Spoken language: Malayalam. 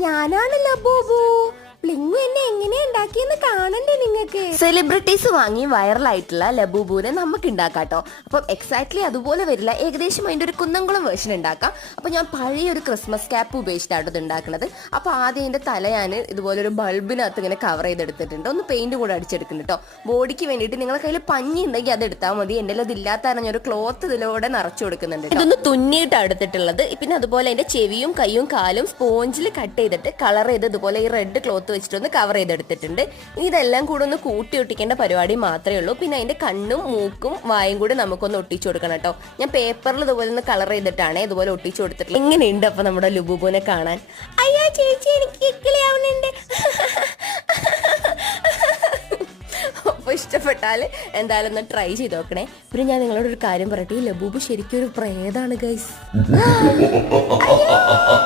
ഞാനാണല്ലോ ബൂബു. പ്ലിങ്ങു എന്നെ ഉണ്ടാക്കിയെന്ന് കാണണ്ടേ നിങ്ങക്ക്? സെലിബ്രിറ്റീസ് വാങ്ങി വൈറലായിട്ടുള്ള ലബൂബൂനെ നമുക്ക് ഉണ്ടാക്കാട്ടോ അപ്പം എക്സാക്ട്ലി അതുപോലെ വരില്ല. ഏകദേശം അതിന്റെ ഒരു കുന്നംകുളം വേർഷൻ ഉണ്ടാക്കാം. അപ്പൊ ഞാൻ പഴയ ഒരു ക്രിസ്മസ് ക്യാപ്പ് ഉപയോഗിച്ചിട്ടാണ് ഇത് ഉണ്ടാക്കുന്നത്. അപ്പൊ ആദ്യം അതിന്റെ തല ഞാൻ ഇതുപോലെ ഒരു ബൾബിനകത്ത് ഇങ്ങനെ കവർ ചെയ്തെടുത്തിട്ടുണ്ട്. ഒന്ന് പെയിന്റ് കൂടെ അടിച്ചെടുക്കുന്നുണ്ട് കേട്ടോ ബോഡിക്ക് വേണ്ടിയിട്ട് നിങ്ങളുടെ കയ്യിൽ പഞ്ഞി ഉണ്ടെങ്കിൽ അത് എടുത്താൽ മതി. എന്റെ അത് ഇല്ലാത്ത ഞാൻ ഒരു ക്ലോത്ത് ഇതിലൂടെ നിറച്ചു കൊടുക്കുന്നുണ്ട്. ഇതൊന്ന് തുന്നിയിട്ടാണ് എടുത്തിട്ടുള്ളത് പിന്നെ അതുപോലെ അതിന്റെ ചെവിയും കൈയും കാലും സ്പോഞ്ചിൽ കട്ട് ചെയ്തിട്ട് കളർ ചെയ്ത് ഇതുപോലെ ഈ റെഡ് ക്ലോത്ത് വെച്ചിട്ടൊന്ന് കവർ ചെയ്തെടുത്തിട്ടുണ്ട്. ഇനി ഇതെല്ലാം കൂടെ ഒന്ന് കൂട്ടി ഒട്ടിക്കേണ്ട പരിപാടി മാത്രമേ ഉള്ളൂ. പിന്നെ അതിന്റെ കണ്ണും മൂക്കും വായും കൂടി നമുക്കൊന്ന് ഒട്ടിച്ചു കൊടുക്കണം കേട്ടോ. ഞാൻ പേപ്പറിൽ ഇതുപോലെ ഒന്ന് കളർ ചെയ്തിട്ടാണ് ഇതുപോലെ ഒട്ടിച്ചു കൊടുത്തിട്ടുള്ളത് എങ്ങനെയുണ്ട് അപ്പൊ നമ്മുടെ ലുബുബുനെ കാണാൻ? അയ്യാ ചേച്ചി എനിക്ക് ഇക്കിളിയാവുന്നുണ്ട്. അപ്പോൾ ഇഷ്ടപ്പെട്ടാൽ എന്തായാലും ഒന്ന് ട്രൈ ചെയ്ത് നോക്കണേ. പിന്നെ ഞാൻ നിങ്ങളോട് ഒരു കാര്യം പറയട്ടെ. ഈ ലബൂബ് ശരിക്കും ഒരു പ്രേതാണ് ഗൈസ്